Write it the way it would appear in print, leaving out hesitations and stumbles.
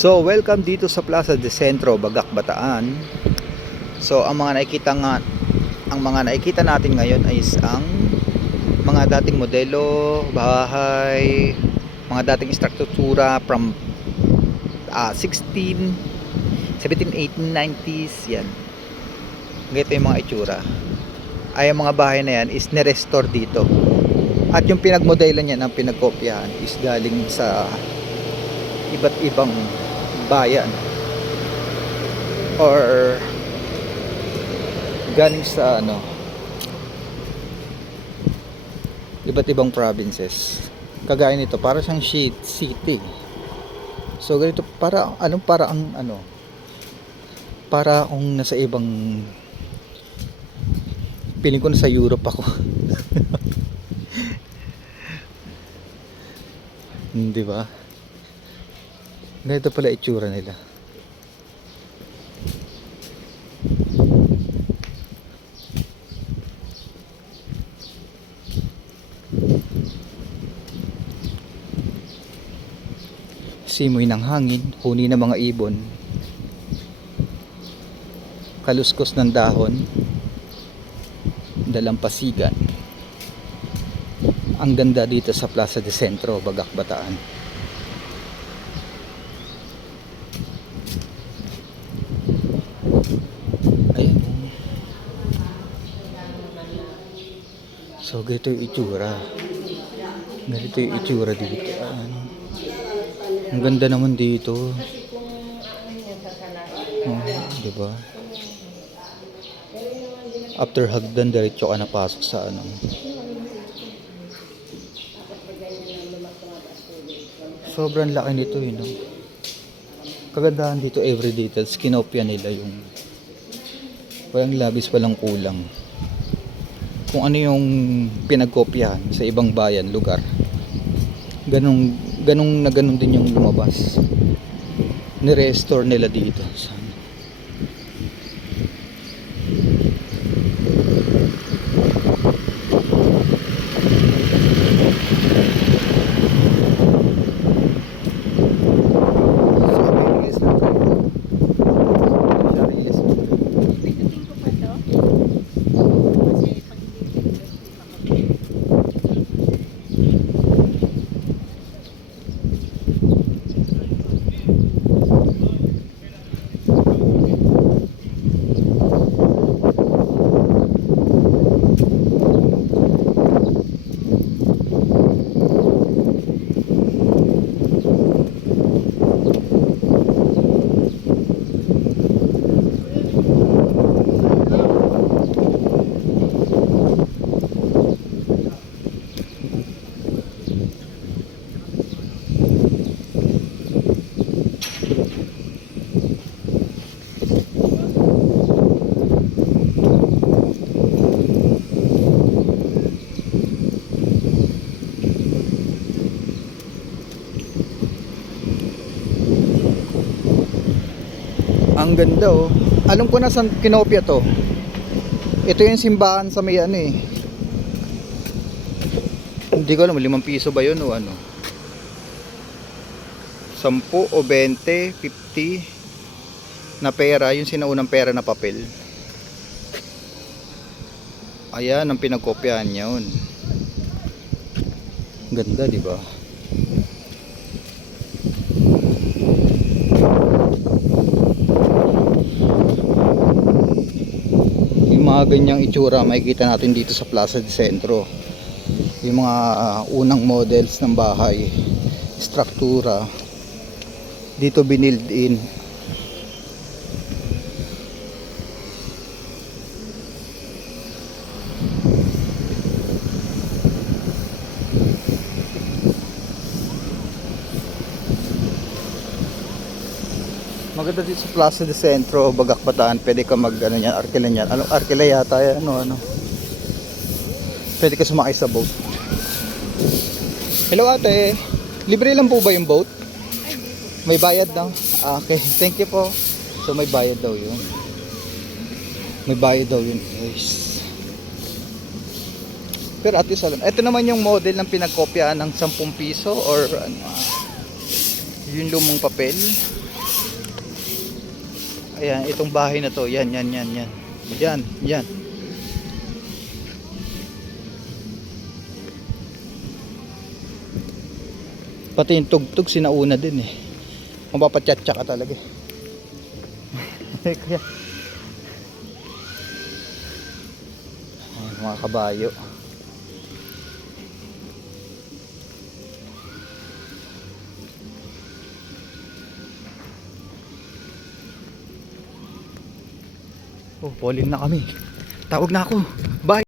So, welcome dito sa Plaza de Centro, Bagak, Bataan. So, ang mga nakikita natin ngayon ay ang mga dating modelo, bahay, mga dating struktura from 16, 17, 18, 90s, yan. Ganito yung mga itsura. Ay, ang mga bahay na yan is nirestore dito. At yung pinagmodelo niya ng pinagkopyahan is galing sa iba't ibang bayan or galing sa iba't ibang provinces. Kagaya nito, para siyang city. So ganito, para akong nasa ibang, feeling ko nasa Europe ako. Di ba? Ganito pala itsura nila. Simoy ng hangin, huni ng mga ibon, kaluskos ng dahon, dalampasigan. Ang ganda dito sa Plaza de Centro, Bagak, Bataan. Ayan. So ganito yung itsura. Ganito yung itsura dito. Ang ganda naman dito. Diba? After hagdan, diretso ka napasok sa sobrang laki nito, Kagandahan dito, every details kinopya nila, yung walang labis, walang kulang. Kung ano yung pinagkopyahan sa ibang bayan, lugar, ganun din yung lumabas. Ni-restore nila dito. Ang ganda, oh. Alam ko na saan kinopya to. Ito yung simbahan sa may hindi ko alam, 5 piso ba yun o 10 o 20, 50 na pera, yung sinaunang pera na papel. Ayan ang pinagkopyahan niya yun. Ganda, di ba? Mga ganyang itsura makikita natin dito sa Plaza de Centro. Yung mga unang models ng bahay, struktura dito binild in. Maganda dito sa Plaza de Centro, Bagak, Bataan. Pwede ka arkila niyan. Arkila yata yan, Pwede ka sumakay sa boat. Hello ate, libre lang po ba yung boat? May bayad daw? Okay, thank you po. So may bayad daw yun. Guys. Pero at least alam. Ito naman yung model ng pinagkopyaan ng 10 piso or Yung lumang papel. Ayan, itong bahay na to. Yan. Yan. Pati yung tugtog sinauna din eh. Mapapatsyatsa ka talaga eh. Kaya ayan, mga kabayo. Oh, falling na kami. Tawag na ako. Bye.